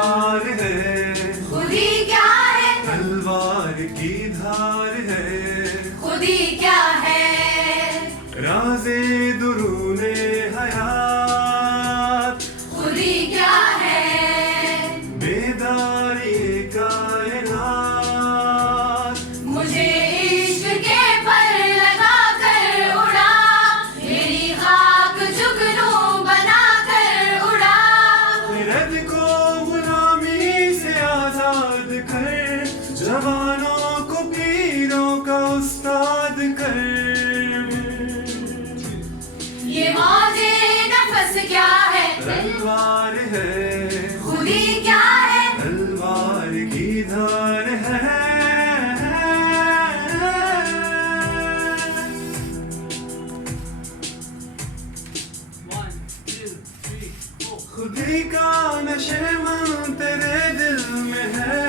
तलवार है, खुद ही क्या है, तलवार की धार है, खुद ही क्या है, राज़े दुरूने हयात, खुद ही क्या है, बेदारी कायनात। मुझे इश्क के पर लगा कर उड़ा, मेरी खाक जुगनू बना कर उड़ा। फिरद को गुलामी से आजाद कर, जवानों को पीरों का उस्ताद कर। ये मौजे नफस क्या है, तलवार है, खुद ही क्या है, तलवार की धार है। खुदी का नशेमन तेरे दिल में है,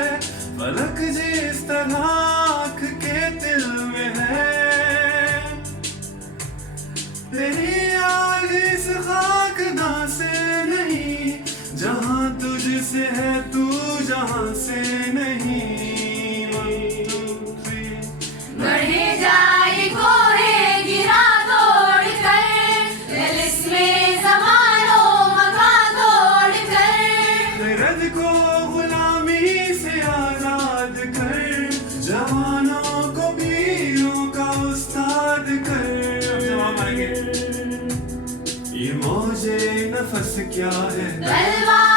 फलक जिस तरह आँख के दिल में है। तेरी आग इस खाकदां से नहीं, जहाँ तुझसे है तू जहाँ से नहीं। बढ़े जाए कोहे गिरा तोड़ कर, दिलिस में ज़मानो मका तोड़ कर। फिरद को गुलामी से आजाद कर, जवानों को पीरों का उस्ताद कर। ये मौजे नफस क्या है, तलवार